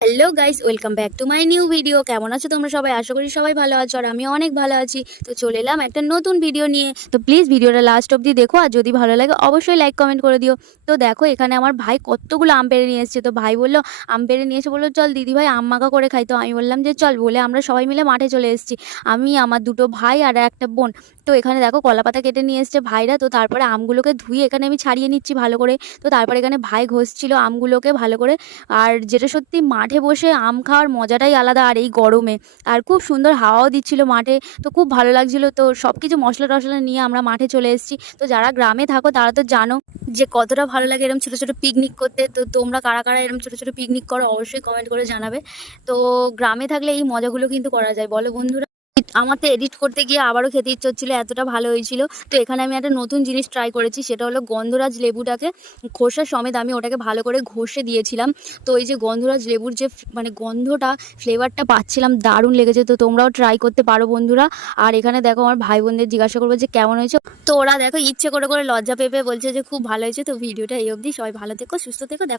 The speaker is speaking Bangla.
Hello guys, welcome back to my new video. কেমন আছো তোমরা সবাই? আশা করি সবাই ভালো আছো, আর আমি অনেক ভালো আছি। তো চলে এলাম একটা নতুন ভিডিও নিয়ে। তো প্লিজ ভিডিওটা লাস্ট অবধি দেখো, আর যদি ভালো লাগে অবশ্যই লাইক কমেন্ট করে দিও। তো দেখো এখানে আমার ভাই কতগুলো আম পেড়ে নিয়ে এসেছে। তো ভাই বললো আম পেড়ে নিয়ে এসে বললো চল দিদি ভাই আম মাখা করে খাই। তো আমি বললাম যে চল, বলে আমরা সবাই মিলে মাঠে চলে এসেছি। আমি, আমার দুটো ভাই আর একটা বোন। তো এখানে দেখো কলা পাতা কেটে নিয়ে এসেছে ভাইরা। তো তারপরে আমগুলোকে ধুয়ে এখানে আমি ছাড়িয়ে নিচ্ছি ভালো করে। তো তারপরে এখানে ভাই ঘষছিল আমগুলোকে ভালো করে। আর যেটা সত্যি, মাঠে বসে আম খাওয়ার মজাটাই আলাদা, আর এই গরমে। আর খুব সুন্দর হাওয়াও দিচ্ছিল মাঠে। তো খুব ভালো লাগছিল। তো সব কিছু মশলা টশলা নিয়ে আমরা মাঠে চলে এসেছি। তো যারা গ্রামে থাকো তারা তো জানো যে কতটা ভালো লাগে এরকম ছোটো ছোটো পিকনিক করতে। তো তোমরা কারা কারা এরকম ছোটো ছোটো পিকনিক করো অবশ্যই কমেন্ট করে জানাবে। তো গ্রামে থাকলে এই মজাগুলো কিন্তু করা যায়, বলো বন্ধুরা? আমার তো এডিট করতে গিয়ে আবারও খেতে ইচ্ছে হচ্ছিলো, এতটা ভালো হয়েছিল। তো এখানে আমি একটা নতুন জিনিস ট্রাই করেছি, সেটা হলো গন্ধরাজ লেবুটাকে খোসা সমেত আমি ওটাকে ভালো করে ঘষে দিয়েছিলাম। তো এই যে গন্ধরাজ লেবুর যে মানে গন্ধটা, ফ্লেভারটা পাচ্ছিলাম, দারুণ লেগেছে। তো তোমরাও ট্রাই করতে পারো বন্ধুরা। আর এখানে দেখো আমার ভাই বোনদের জিজ্ঞাসা করবো যে কেমন হয়েছে। তো ওরা দেখো ইচ্ছে করে করে লজ্জা পেয়ে পেয়ে বলছে যে খুব ভালো হয়েছে। তো ভিডিওটা এই অবধি, সবাই ভালো থেকো, সুস্থ থেকো, দেখো।